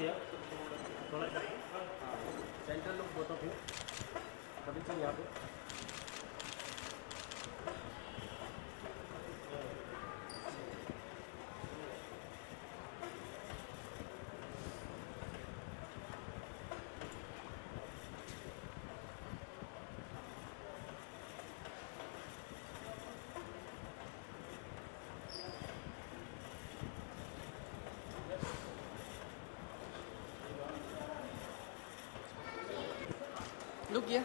here. Center look, both of you. Kapil sir, यहाँ पे. Look here.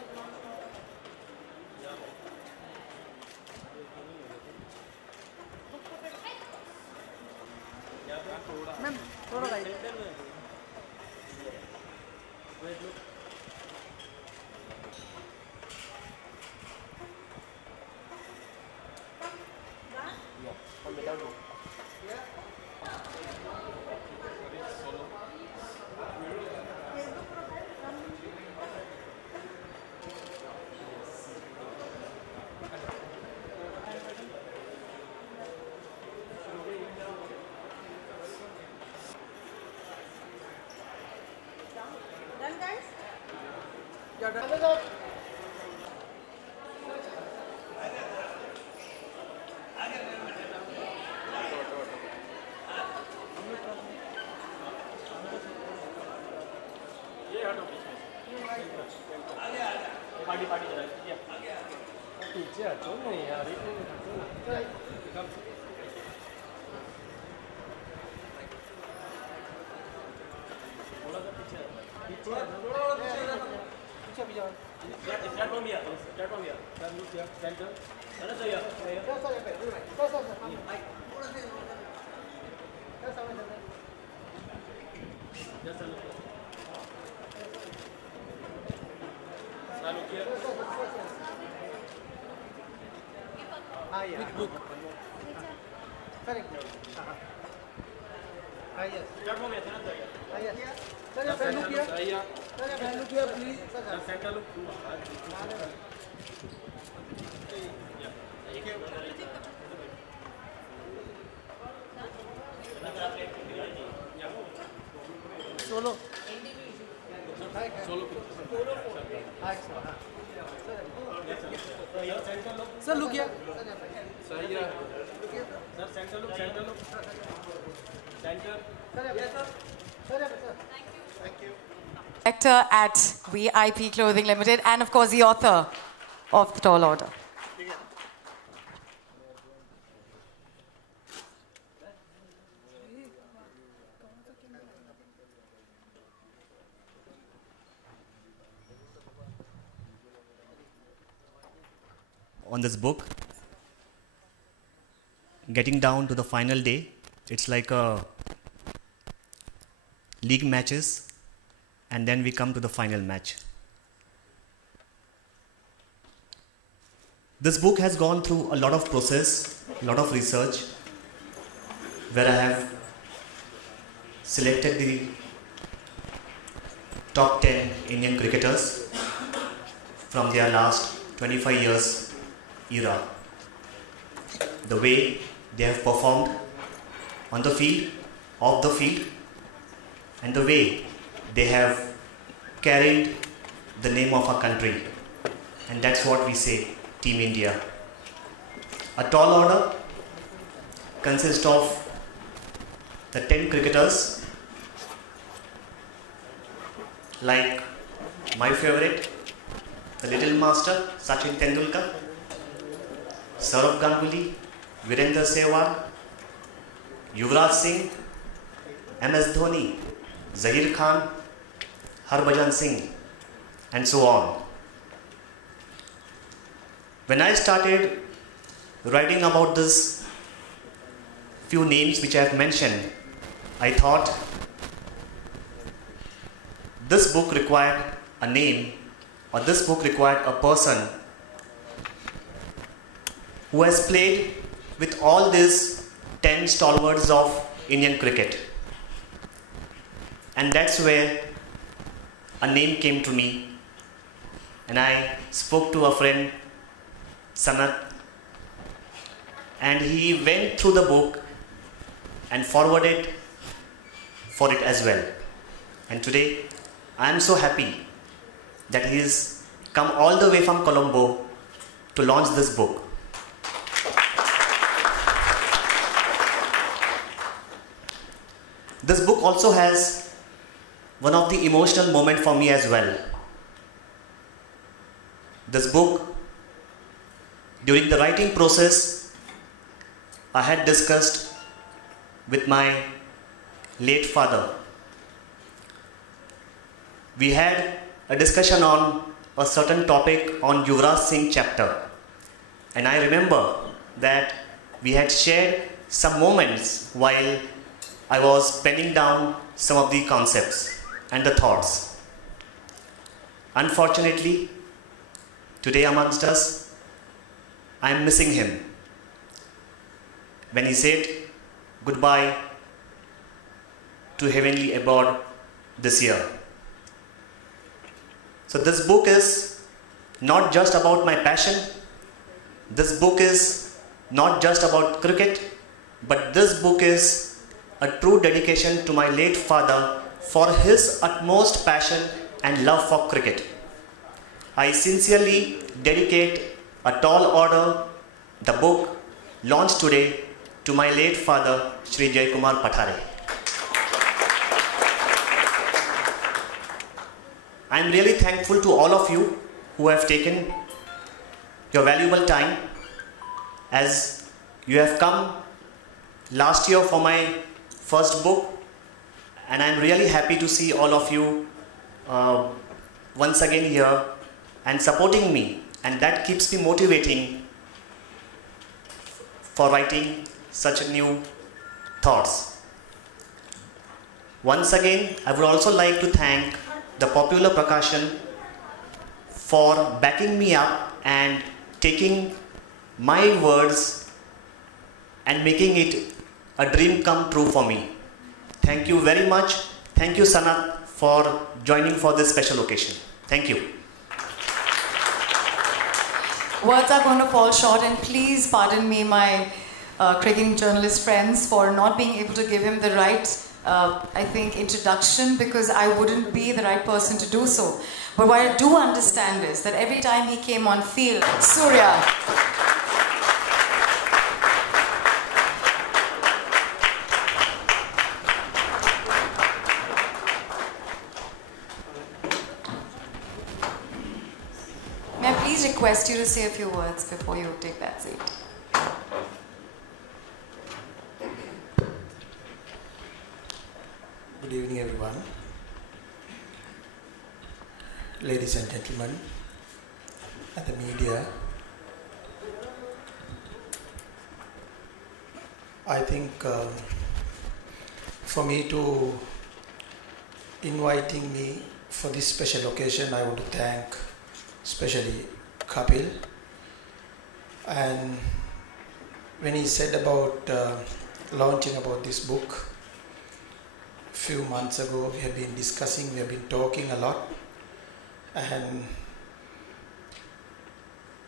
Ma'am थोड़ा right. Done, guys? You're done. Party चला पीछे हटो नहीं यार. थोड़ा सा पीछे भी जाओ. प्लेटफॉर्म भी आता है. प्लेटफॉर्म भी आता है. Look here. सेंटर. सनत भैया. Look. Correct. Yes. Platform है ना sir. Yes. Sir, look here. Sir, look here, please. Sir, center look. Solo. Solo. Sir, look here. Sir, here. Sir, center look. Center look. Center. Yes, sir. Sir, thank you. Director at VIP Clothing Limited, and of course the author of The Tall Order. On this book, getting down to the final day, it's like a league matches, and then we come to the final match. This book has gone through a lot of process, a lot of research, where I have selected the top 10 Indian cricketers from their last 25 years era. The way they have performed on the field, off the field, and the way they have carried the name of our country. And that's what we say, Team India. A tall order consists of the 10 cricketers, like my favorite, the little master, Sachin Tendulkar, Saurav Ganguly, Virendra Sehwag, Yuvraj Singh, MS Dhoni, Zahir Khan, Harbhajan Singh, and so on. When I started writing about this few names which I have mentioned, I thought this book required a name, or this book required a person who has played with all these 10 stalwarts of Indian cricket. And that's where a name came to me, and I spoke to a friend, Sanath, and he went through the book and forwarded for it as well. And today, I am so happy that he has come all the way from Colombo to launch this book. This book also has one of the emotional moments for me as well. This book, during the writing process, I had discussed with my late father. We had a discussion on a certain topic on Yuvraj Singh chapter. And I remember that we had shared some moments while I was penning down some of the concepts and the thoughts. Unfortunately, today amongst us, I am missing him. When he said goodbye to heavenly abode this year. So this book is not just about my passion. This book is not just about cricket, but this book is a true dedication to my late father for his utmost passion and love for cricket. I sincerely dedicate a tall order, the book launched today, to my late father, Shri Jayakumar Pathare. I am really thankful to all of you who have taken your valuable time, as you have come last year for my first book, and I am really happy to see all of you once again here and supporting me, and that keeps me motivating for writing such new thoughts. Once again, I would also like to thank the Popular Prakashan for backing me up and taking my words and making it a dream come true for me. Thank you very much. Thank you, Sanath, for joining for this special occasion. Thank you. Words are going to fall short, and please pardon me, my cricketing journalist friends, for not being able to give him the right I think, introduction, because I wouldn't be the right person to do so. But what I do understand is that every time he came on field, Surya. May I please request you to say a few words before you take that seat? Good evening, everyone. Ladies and gentlemen, and the media. I think for me to inviting me for this special occasion, I want to thank especially Kapil. And when he said about launching about this book, few months ago, we have been discussing, we have been talking a lot, and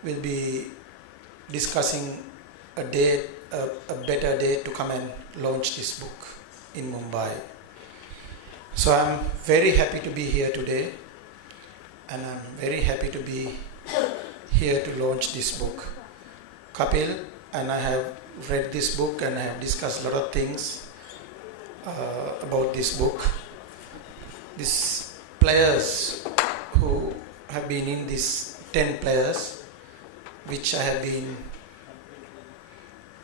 we'll be discussing a date, a better date to come and launch this book in Mumbai. So I'm very happy to be here today, and I'm very happy to be here to launch this book. Kapil and I have read this book and I have discussed a lot of things about this book. These players who have been in this 10 players, which I have been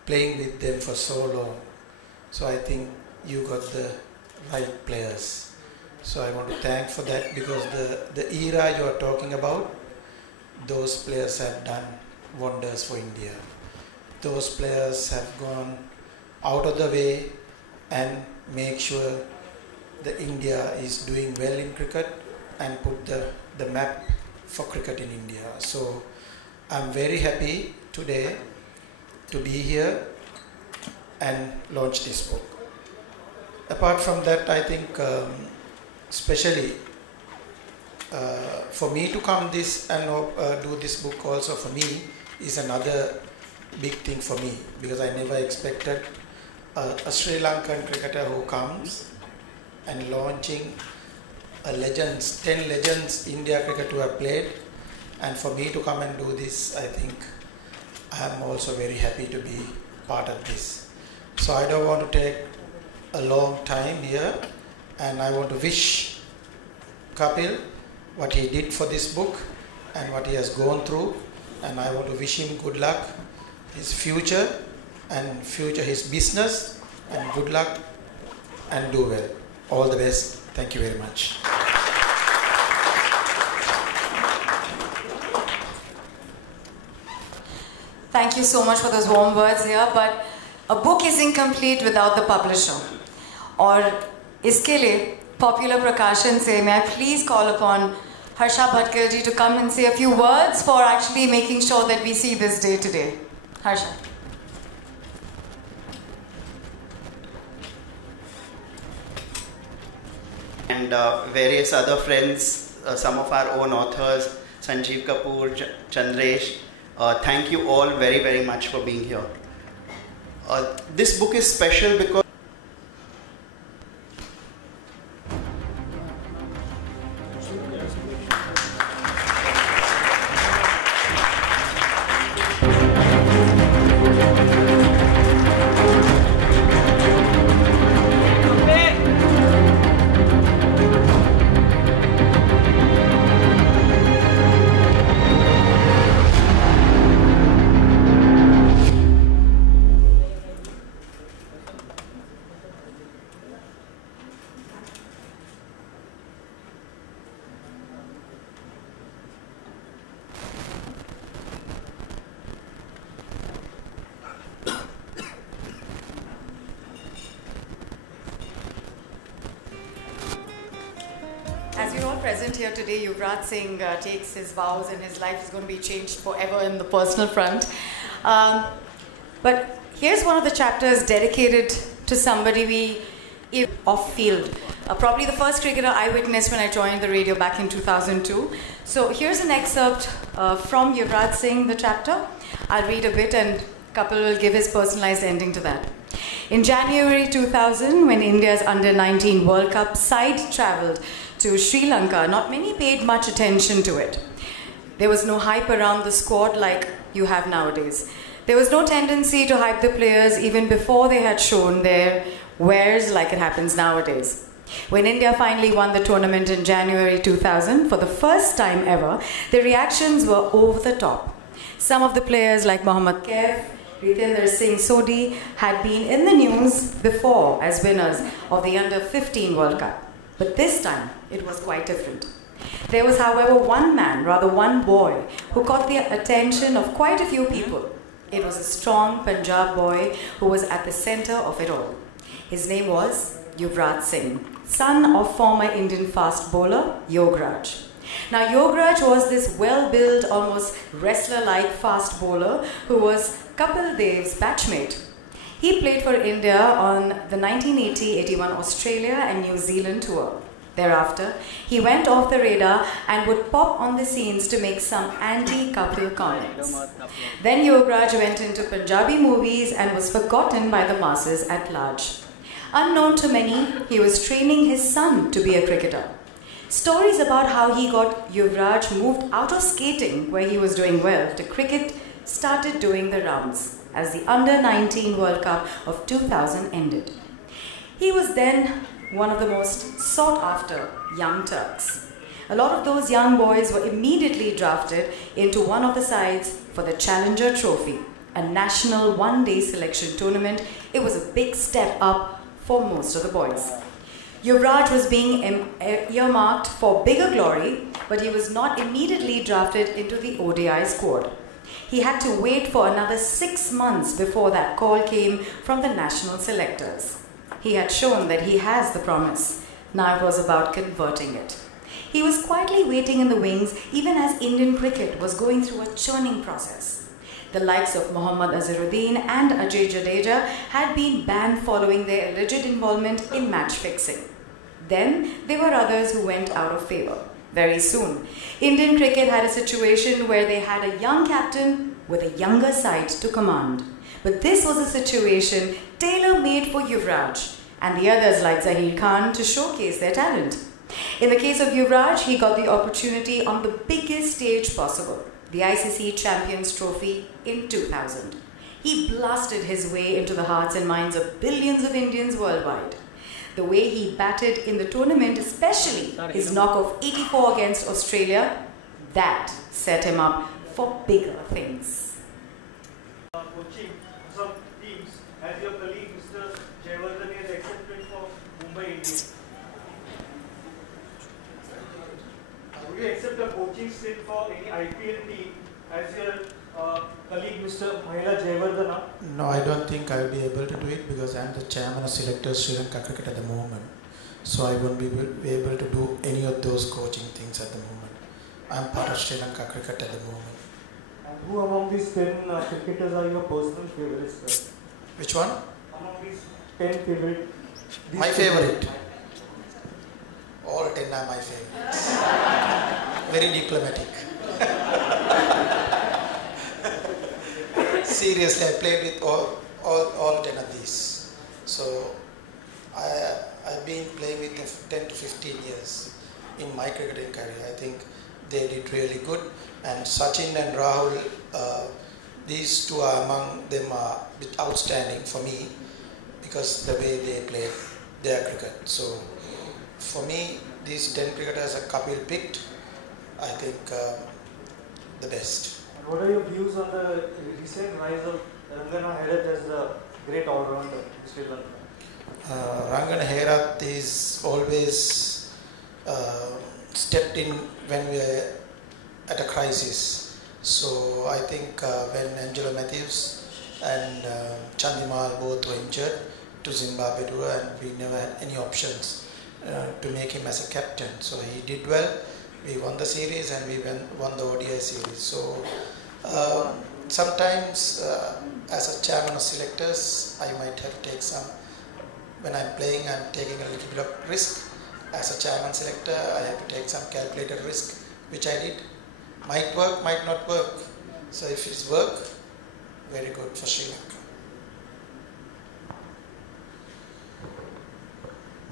playing with them for so long. So I think you got the right players. So I want to thank for that, because the era you are talking about, those players have done wonders for India. Those players have gone out of the way and make sure that India is doing well in cricket and put the map for cricket in India. So I'm very happy today to be here and launch this book. Apart from that, I think especially for me to come this and do this book also for me is another big thing for me, because I never expected a Sri Lankan cricketer who comes and launching legends, 10 legends India cricket who have played, and for me to come and do this, I think I am also very happy to be part of this. So I don't want to take a long time here, and I want to wish Kapil what he did for this book and what he has gone through, and I want to wish him good luck, his future and his business, and good luck and do well. All the best. Thank you very much. Thank you so much for those warm words here, but a book is incomplete without the publisher. और इसके लिए Popular Prakashan से may I please call upon Harsha Bhatkal ji to come and say a few words for actually making sure that we see this day today. Harsha. And various other friends, some of our own authors, Sanjeev Kapoor, Chandresh, thank you all very, very much for being here. This book is special because Present here today, Yuvraj Singh takes his vows and his life is going to be changed forever in the personal front. But here's one of the chapters dedicated to somebody off-field. Probably the first cricketer I witnessed when I joined the radio back in 2002. So here's an excerpt from Yuvraj Singh, the chapter. I'll read a bit and Kapil will give his personalized ending to that. In January 2000, when India's Under-19 World Cup side travelled to Sri Lanka, not many paid much attention to it. There was no hype around the squad like you have nowadays. There was no tendency to hype the players even before they had shown their wares like it happens nowadays. When India finally won the tournament in January 2000, for the first time ever, the reactions were over the top. Some of the players like Mohammad Kaif, Ritendra Singh Sodhi had been in the news before as winners of the Under-15 World Cup. But this time, it was quite different. There was, however, one man, rather one boy, who caught the attention of quite a few people. It was a strong Punjab boy who was at the center of it all. His name was Yuvraj Singh, son of former Indian fast bowler Yograj. Now, Yograj was this well-built, almost wrestler-like fast bowler who was Kapil Dev's batchmate. He played for India on the 1980-81 Australia and New Zealand tour. Thereafter, he went off the radar and would pop on the scenes to make some anti-Kapil comments. Then Yograj went into Punjabi movies and was forgotten by the masses at large. Unknown to many, he was training his son to be a cricketer. Stories about how he got Yuvraj moved out of skating, where he was doing well, to cricket started doing the rounds as the Under-19 World Cup of 2000 ended. He was then one of the most sought-after young Turks. A lot of those young boys were immediately drafted into one of the sides for the Challenger Trophy, a national one-day selection tournament. It was a big step up for most of the boys. Yuvraj was being earmarked for bigger glory, but he was not immediately drafted into the ODI squad. He had to wait for another 6 months before that call came from the national selectors. He had shown that he has the promise. Now it was about converting it. He was quietly waiting in the wings even as Indian cricket was going through a churning process. The likes of Mohammad Azharuddin and Ajay Jadeja had been banned following their alleged involvement in match fixing. Then there were others who went out of favour. Very soon, Indian cricket had a situation where they had a young captain with a younger side to command. But this was a situation tailor-made for Yuvraj and the others like Zahir Khan to showcase their talent. In the case of Yuvraj, he got the opportunity on the biggest stage possible, the ICC Champions Trophy in 2000. He blasted his way into the hearts and minds of billions of Indians worldwide. The way he batted in the tournament, especially his knock of 84 against Australia, that set him up for bigger things. Coaching some teams, as your colleague Mr. Jayawardene has accepted for Mumbai Indians. Would you accept a coaching stint for any IPL team as your colleague Mr. Mahela Jayawardena? No, I don't think I will be able to do it because I am the chairman of selectors Sri Lanka cricket at the moment. So I won't be able to do any of those coaching things at the moment. I am part of Sri Lanka cricket at the moment. And who among these 10 cricketers are your personal favorites, sir? Which one? Among these 10 favorite. My favorite. All 10 are my favorites. Very diplomatic. Seriously, I played with all 10 of these. So I've been playing with them for 10 to 15 years in my cricketing career. I think they did really good. And Sachin and Rahul, these two are among them are a bit outstanding for me because the way they play their cricket. So for me, these 10 cricketers that Kapil picked, I think the best. And what are your views on the recent rise of Rangana Herath as the great all-rounder in Sri Lanka? Rangana Herath is always stepped in when we are at a crisis. So I think when Angelo Matthews and Chandimal both were injured to Zimbabwe tour, and we never had any options to make him as a captain. So he did well. We won the series and we won the ODI series. So sometimes as a chairman of selectors, I might have to take some, when I'm playing, I'm taking a little bit of risk. As a chairman selector, I have to take some calculated risk, which I did. Might work, might not work. So if it's work, very good for Sri Lanka.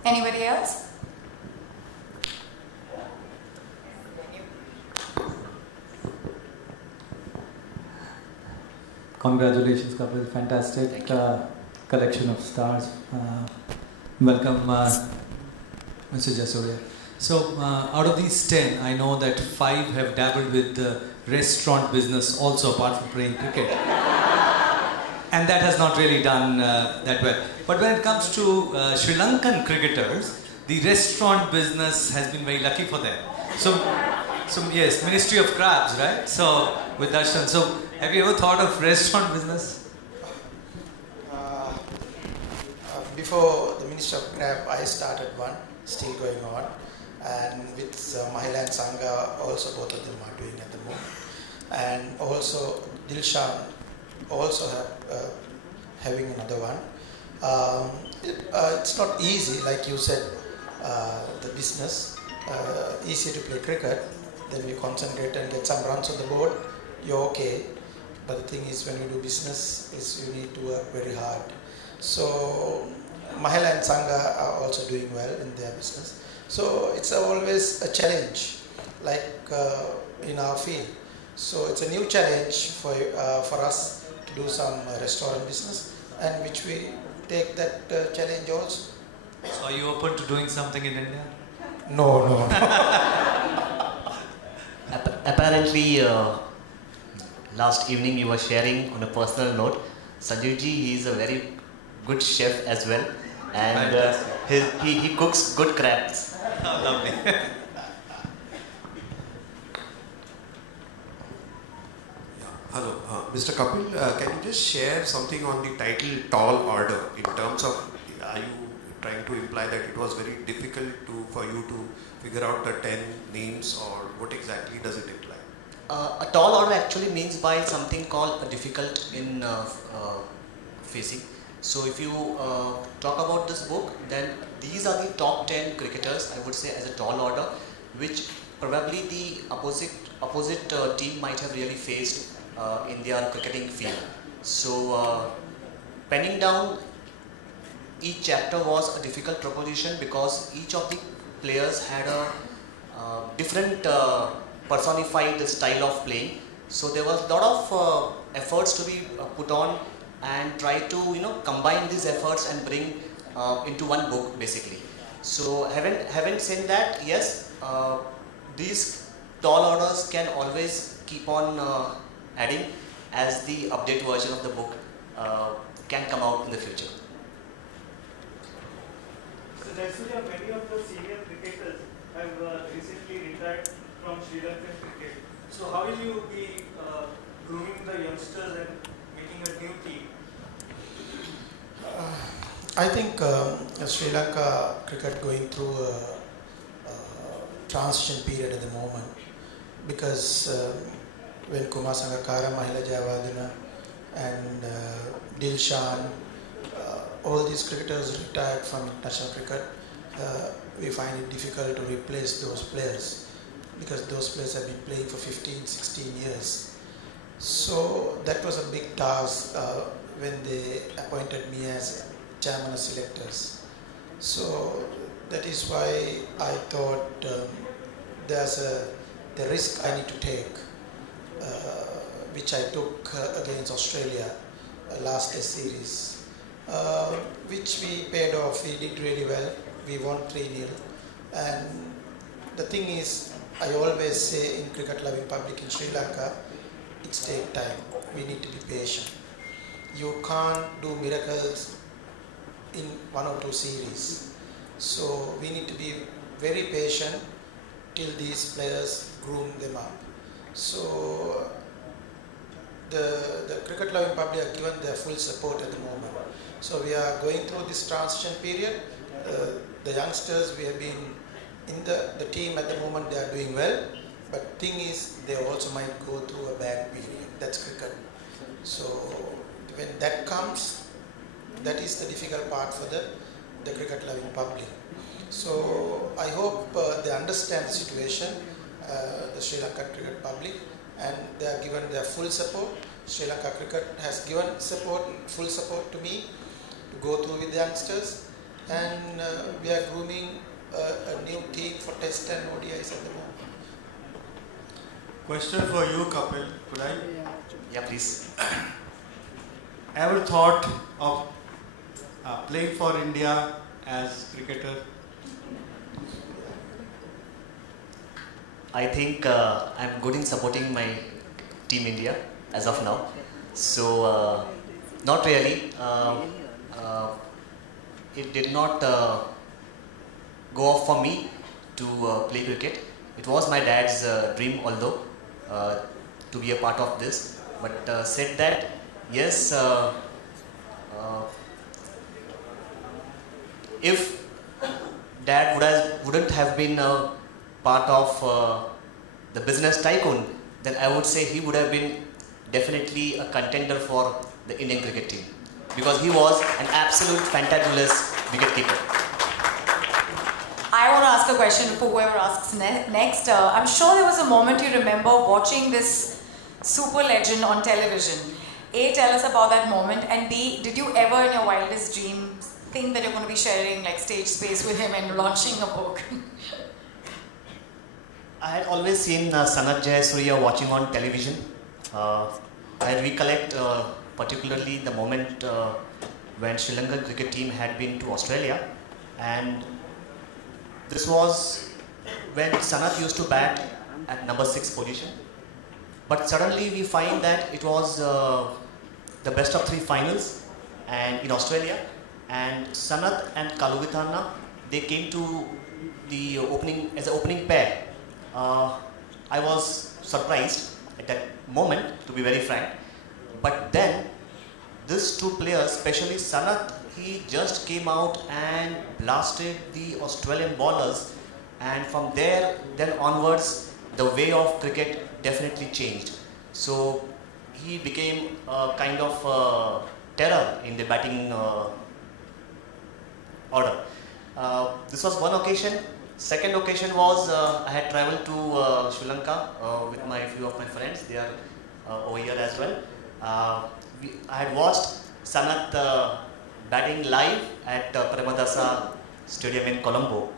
Anybody else? Congratulations, Kapil. Fantastic collection of stars. Welcome, Mr. Jayasuriya. So, out of these 10, I know that 5 have dabbled with the restaurant business also, apart from playing cricket. And that has not really done that well. But when it comes to Sri Lankan cricketers, the restaurant business has been very lucky for them. So yes, Ministry of Crabs, right? So, with Darshan. So, have you ever thought of restaurant business? Before the Ministry of Crab, I started one, still going on. And with Mahila and Sangha, also both of them are doing at the moment. And also Dilshan also having another one. It's not easy, like you said, the business. Easy to play cricket, then you concentrate and get some runs on the board, you're okay. But the thing is, when you do business, is you need to work very hard. So Mahila and Sangha are also doing well in their business. So it's always a challenge, like in our field. So it's a new challenge for us to do some restaurant business, and which we take that challenge also. So are you open to doing something in India? No. Apparently, last evening you were sharing on a personal note, Sanjeev ji, he is a very good chef as well, and he cooks good crabs. Oh, lovely. Hello, Mr. Kapil, can you just share something on the title Tall Order in terms of, are you trying to imply that it was very difficult for you to figure out the 10 names, or what exactly does it imply? A tall order actually means by something called difficult in facing. So if you talk about this book, then these are the top 10 cricketers, I would say, as a tall order, which probably the opposite team might have really faced in their cricketing field. So penning down each chapter was a difficult proposition, because each of the players had a different personified style of playing. So there was a lot of efforts to be put on and try to combine these efforts and bring into one book basically. So having said that, yes, these tall orders can always keep on adding as the update version of the book can come out in the future. So Jayasuriya, many of the senior cricketers have recently retired from Sri Lankan cricket. So how will you be grooming the youngsters and making a new team? I think Sri Lanka cricket going through a transition period at the moment, because when Kumar Sangakkara, Mahela Jayawardena and Dilshan, all these cricketers retired from international cricket, we find it difficult to replace those players because those players have been playing for 15, 16 years. So that was a big task when they appointed me as chairman of selectors. So that is why I thought there's the risk I need to take, which I took against Australia last Test series, which we paid off. We did really well. We won 3-0. And the thing is, I always say in cricket loving public in Sri Lanka, it takes time. We need to be patient. You can't do miracles in 1 or 2 series. So we need to be very patient till these players groom them up. So the cricket loving public are given their full support at the moment. So we are going through this transition period. The youngsters, we have been in the team at the moment, they are doing well. But thing is, they also might go through a bad period. That's cricket. So when that comes, that is the difficult part for the cricket loving public. So I hope they understand the situation, the Sri Lankan cricket public, and they are given their full support. Sri Lanka cricket has given full support to me to go through with the youngsters, and we are grooming a new team for Test and ODIs at the moment. Question for you, Kapil. Could I? Yeah, please. Ever thought of playing for India as cricketer? I think I'm good in supporting my team India as of now. So not really. It did not go off for me to play cricket. It was my dad's dream, although, to be a part of this. But said that, yes, if dad wouldn't have been a part of the business tycoon, then I would say he would have been definitely a contender for the Indian cricket team, because he was an absolute fantabulous wicketkeeper. I want to ask a question for whoever asks next. I'm sure there was a moment you remember watching this super legend on television. A, tell us about that moment, and B, did you ever in your wildest dreams think that you're going to be sharing like stage space with him and launching a book? I had always seen Sanath Jayasuriya watching on television. I recollect particularly the moment when Sri Lankan cricket team had been to Australia, and this was when Sanath used to bat at number 6 position. But suddenly we find that it was the best of 3 finals and in Australia, and Sanath and Kaluvitana, they came to the opening as an opening pair. I was surprised at that moment, to be very frank. But then these 2 players, especially Sanath, he just came out and blasted the Australian bowlers, and from there then onwards the way of cricket definitely changed. So he became a kind of terror in the batting order. This was one occasion. Second occasion was I had travelled to Sri Lanka with a few of my friends. They are over here as well. I had watched Sanath batting live at Premadasa Stadium in Colombo,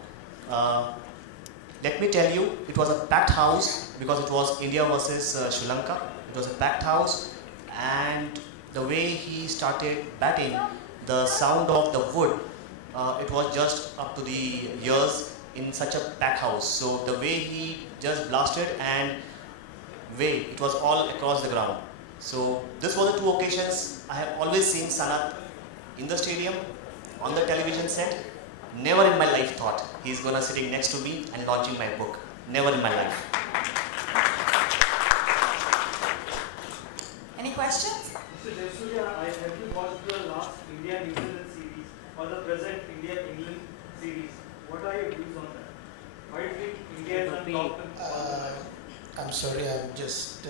Let me tell you, it was a packed house because it was India versus Sri Lanka. It was a packed house, and the way he started batting, the sound of the wood, it was just up to the ears in such a packed house. So the way he just blasted and it was all across the ground. So this was the two occasions I have always seen Sanath in the stadium, on the television set. Never in my life thought he's gonna sitting next to me and launching my book. Never in my life. Any questions? Mr. Jayasuriya, have you watched the last India-New Zealand series or the present India-England series? What are your views on that? Why do you think India is on top? I'm sorry, I've just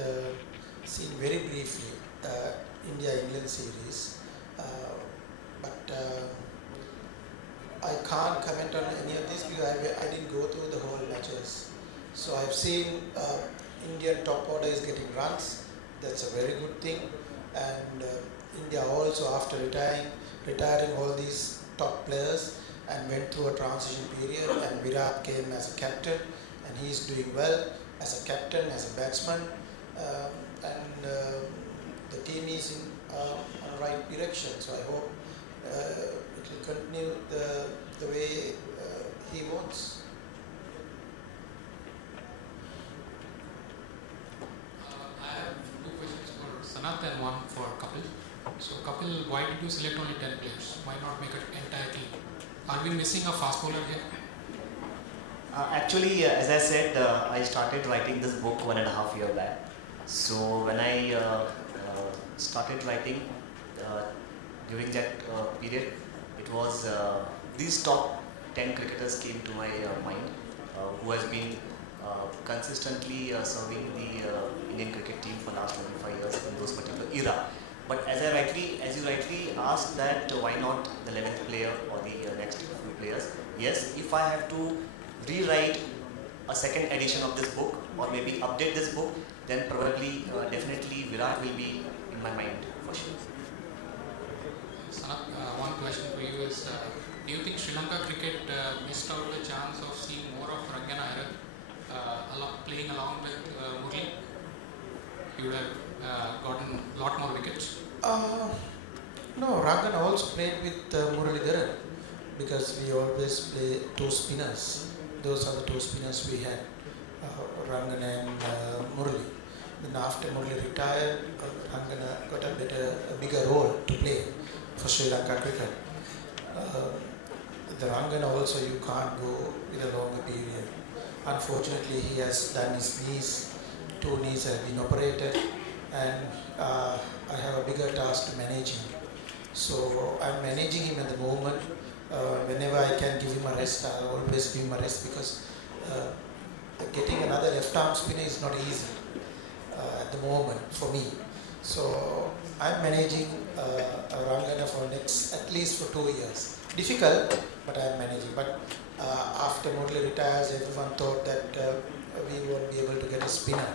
seen very briefly India-England series, but I can't comment on any of this because I didn't go through the whole matches. So I've seen Indian top order is getting runs. That's a very good thing. And India also, after retiring all these top players, and went through a transition period, and Virat came as a captain, and he's doing well as a captain, as a batsman, and the team is in on the right direction. So I hope it will continue the way he wants. I have two questions for Sanath and one for Kapil. So Kapil, why did you select only 10 players? Why not make an entire team? Are we missing a fast bowler here? Actually, as I said, I started writing this book 1.5 years back. So when I started writing during that period, it was these top 10 cricketers came to my mind who has been consistently serving the Indian cricket team for the last 25 years in those particular era. But as you rightly asked that why not the 11th player or the next few players? Yes, if I have to rewrite a second edition of this book or maybe update this book, then probably definitely Virat will be in my mind for sure. Sanath, one question for you is, do you think Sri Lanka cricket missed out the chance of seeing more of Rangana playing along with Murli? He would have gotten a lot more wickets. No, Rangana also played with Muralidharan because we always play two spinners. Those are the two spinners we had, Rangana and Murali. Then after Murali retired, Rangana got a bigger role to play for Sri Lanka cricket. The Rangana also you can't go with a longer period. Unfortunately, he has done his knees. 2 knees have been operated, and I have a bigger task to manage him. So I'm managing him at the moment. Whenever I can give him a rest, I'll always give him a rest because getting another left arm spinner is not easy at the moment for me. So I'm managing Rangana for at least for 2 years. Difficult, but I'm managing. But after Murali retires, everyone thought that we won't be able to get a spinner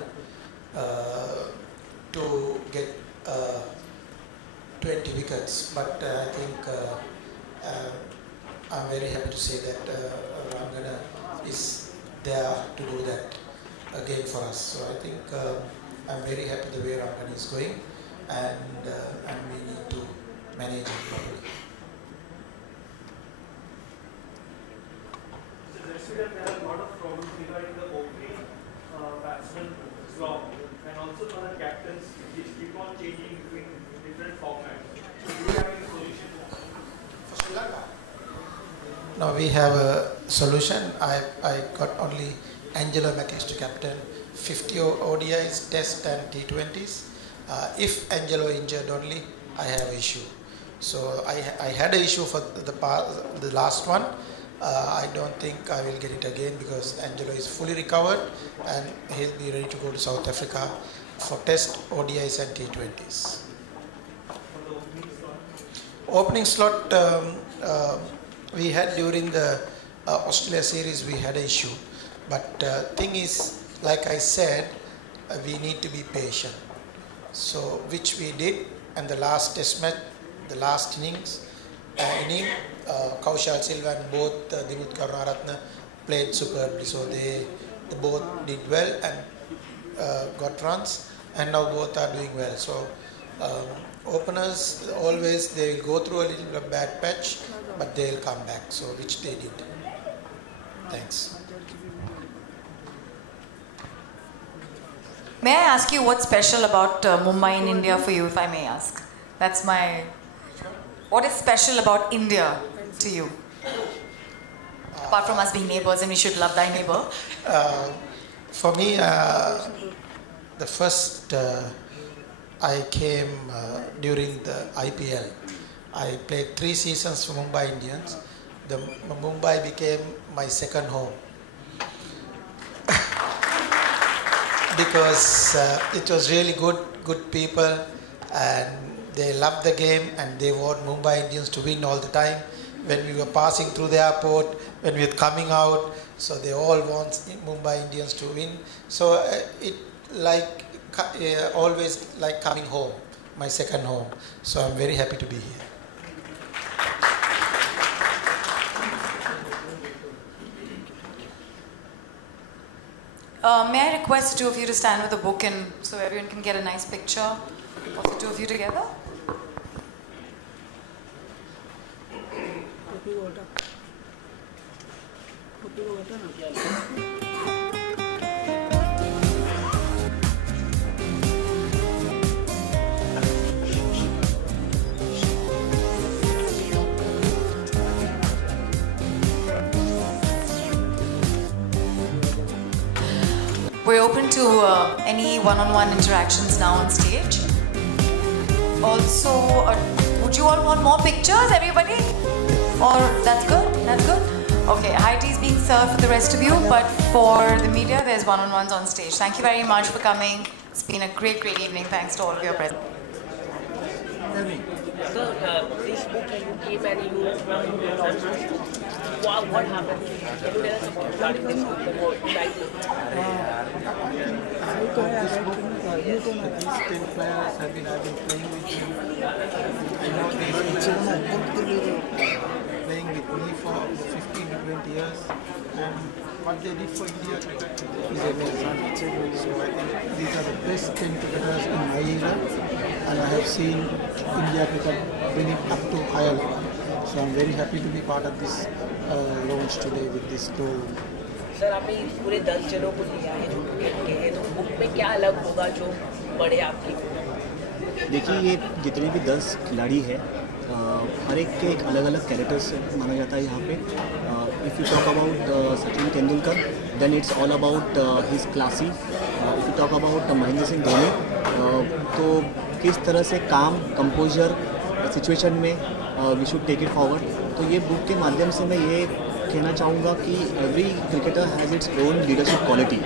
to get 20 wickets. But I think I'm very happy to say that Rangana is there to do that again for us. So I think I'm very happy the way Rangana is going, and we need to manage it properly. So there are a lot of problems regarding the opening batsman slot and also for the captains which keep on changing between different formats. So do you have any solution for Sri Lanka? Now we have a solution. I got only Angelo Mackis to captain 50 ODIs, Test and T20s. If Angelo injured only, I have an issue. So I had an issue for the last one. I don't think I will get it again because Angelo is fully recovered and he'll be ready to go to South Africa for Test, ODIs and T20s. Opening slot, we had during the Australia series, we had an issue. But thing is, like I said, we need to be patient. So, which we did, and the last test match, the last inning, Kaushal Silva and both Dimut Karunaratne played superbly. So they both did well and got runs, and now both are doing well. So openers always they will go through a little bit of bad patch, but they will come back. So which they did. Thanks. May I ask you what's special about Mumbai in India for you, if I may ask? That's my... What is special about India to you? Apart from us being neighbors and we should love thy neighbor. For me, the first I came during the IPL. I played 3 seasons for Mumbai Indians. The Mumbai became my second home. Because it was really good people, and they loved the game, and they want Mumbai Indians to win all the time. When we were passing through the airport, when we were coming out, so they all want Mumbai Indians to win. So it always like coming home, my second home. So I'm very happy to be here. May I request the two of you to stand with the book and so everyone can get a nice picture of the two of you together? We're open to any one-on-one interactions now on stage. Also, would you all want more pictures, everybody? Or that's good? That's good? Okay, high tea is being served for the rest of you, but for the media, there's one-on-ones on stage. Thank you very much for coming. It's been a great evening. Thanks to all of your presence. So, this book you came and you launched this book. What happened? Can you tell us about starting this book? The title? This book, these 10 players I've been playing with me. Playing with me for 15 to 20 years. And what they did for India is amazing. So I think these are the best 10 cricketers in my era. And I have seen India cricket bring it up to higher level. So I'm very happy to be part of this launch today with this tool. Sir आपने पूरे 10 जनों को लिया है जो cricket के हैं, तो बुक में क्या अलग होगा जो बढ़े आपकी? देखिए ये जितने भी 10 खिलाड़ी हैं हर एक के एक अलग अलग कैरेक्टर्स माना जाता है यहाँ पे. If you talk about Sachin Tendulkar then it's all about his classy. If you talk about Mahendra Singh Dhoni तो किस तरह से काम कंपोजर सिचुएशन में we should take it forward. तो ये बुक के माध्यम से मैं ये कहना चाहूँगा कि every cricketer has its own leadership quality.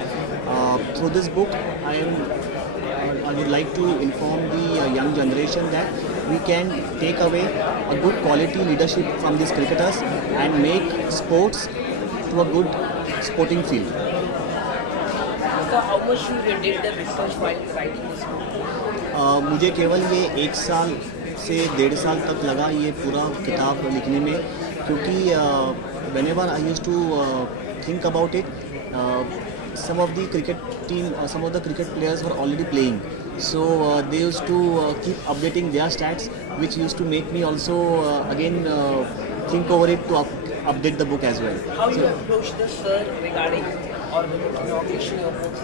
Through this book I would like to inform the young generation that we can take away a good quality leadership from these cricketers and make sports to a good sporting field. So how much you did the research while writing this book? मुझे केवल ये 1 साल से 1.5 साल तक लगा ये पूरा किताब लिखने में, क्योंकि whenever I used to think about it, some of the cricket team, some of the cricket players were already playing, so they used to keep updating their stats, which used to make me also again think over it to update the book as well. How you approach the sir regarding organization your book?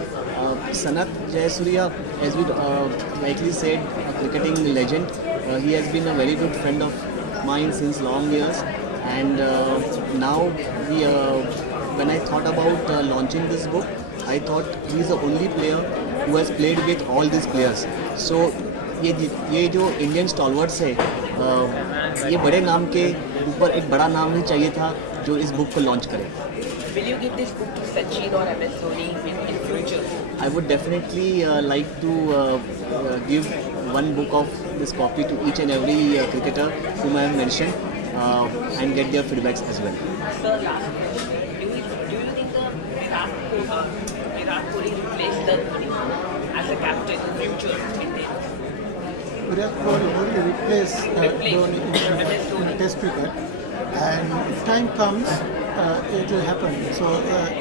Sanath Jayasuriya, as we rightly said, a cricketing legend. He has been a very good friend of mine since long years, and now when I thought about launching this book, I thought he is the only player who has played with all these players. So ये जो Indian stalwarts है, ये बड़े नाम के ऊपर एक बड़ा नाम ही चाहिए था जो इस बुक को लॉन्च करे. Will you give this book to Sachin or MS Dhoni in future? I would definitely like to give one book of this copy to each and every cricketer whom I have mentioned and get their feedbacks as well. Sir, last question. Do you think Virat Kohli replace Dhoni as a captain in future? Virat Kohli will replace Dhoni in Test cricket, and if time comes, it will happen. So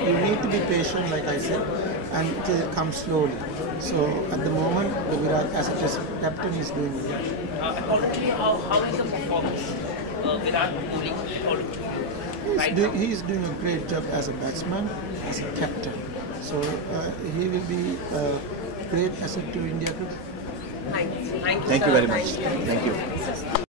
you need to be patient, like I said, and it will come slowly. So at the moment, the Virat as a captain is doing well. According to you, how is the performance? Virat bowling, according to you? He is doing a great job as a batsman, as a captain. So he will be a great asset to India cricket. Thank you. Thank you very much. Thank you.